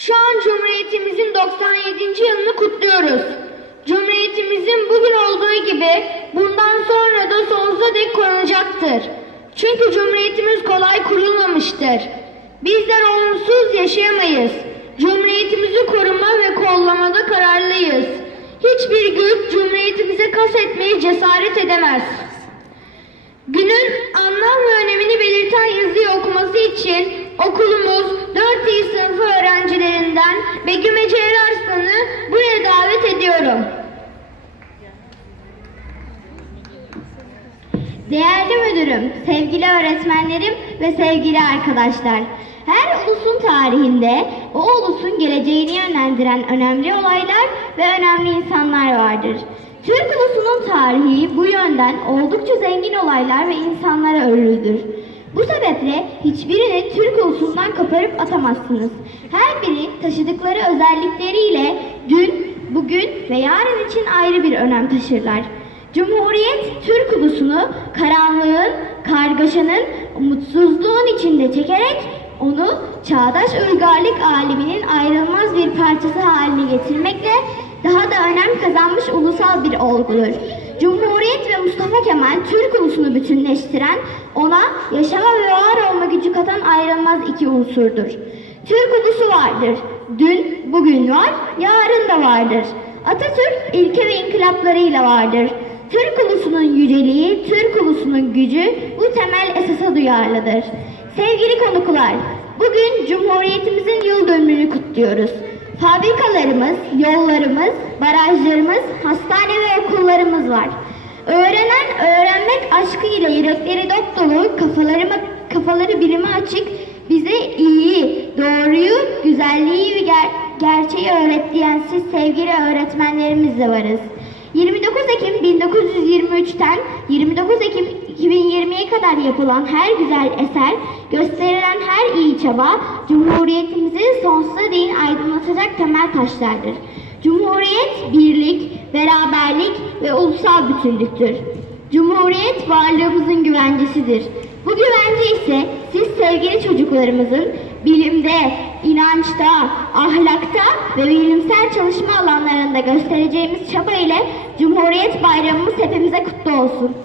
Şu an Cumhuriyetimizin 97. yılını kutluyoruz. Cumhuriyetimizin bugün olduğu gibi bundan sonra da sonsuza dek korunacaktır. Çünkü Cumhuriyetimiz kolay kurulmamıştır. Bizler onsuz yaşayamayız. Cumhuriyetimizi koruma ve kollamada kararlıyız. Hiçbir güç Cumhuriyetimize kas etmeye cesaret edemez. Günün anlam ve önemini belirten yazıyı okuması için okulumuz 4 iyi öğrencilerinden Begüm Ece Erarslan'ı buraya davet ediyorum. Değerli müdürüm, sevgili öğretmenlerim ve sevgili arkadaşlar. Her ulusun tarihinde o ulusun geleceğini yönlendiren önemli olaylar ve önemli insanlar vardır. Türk ulusunun tarihi bu yönden oldukça zengin olaylar ve insanlara örülüdür. Bu sebeple hiçbirini Türk ulusundan koparıp atamazsınız. Her biri taşıdıkları özellikleriyle dün, bugün ve yarın için ayrı bir önem taşırlar. Cumhuriyet Türk ulusunu karanlığın, kargaşanın, mutsuzluğun içinde çekerek onu çağdaş uygarlık aleminin ayrılmaz bir parçası haline getirmekle daha da önem kazanmış ulusal bir olgudur. Cumhuriyet ve Mustafa Kemal Türk ulusunu bütünleştiren, ona yaşama ve var olma gücü katan ayrılmaz iki unsurdur. Türk ulusu vardır. Dün, bugün var, yarın da vardır. Atatürk ilke ve inkılaplarıyla vardır. Türk ulusunun yüceliği, Türk ulusunun gücü bu temel esasa duyarlıdır. Sevgili konuklar, bugün Cumhuriyetimizin yıl dönümünü kutluyoruz. Fabrikalarımız, yollarımız, barajlarımız, hastane ve okullarımız var. Öğrenen öğrenmek aşkıyla yürekleri dop dolu, kafaları, kafaları bilime açık, bize iyi, doğruyu, güzelliği ve ger- gerçeği öğret diyen siz sevgili öğretmenlerimizle varız. 29 Ekim 1923'ten 29 Ekim 2020'ye kadar yapılan her güzel eser, gösterilen her iyi çaba, Cumhuriyetimizi sonsuza değin aydınlatacak temel taşlardır. Cumhuriyet, birlik, beraberlik ve ulusal bütünlüktür. Cumhuriyet varlığımızın güvencesidir. Bu güvence ise siz sevgili çocuklarımızın bilimde, inançta, ahlakta ve bilimsel çalışma alanlarında göstereceğimiz çaba ile Cumhuriyet Bayramımız hepimize kutlu olsun.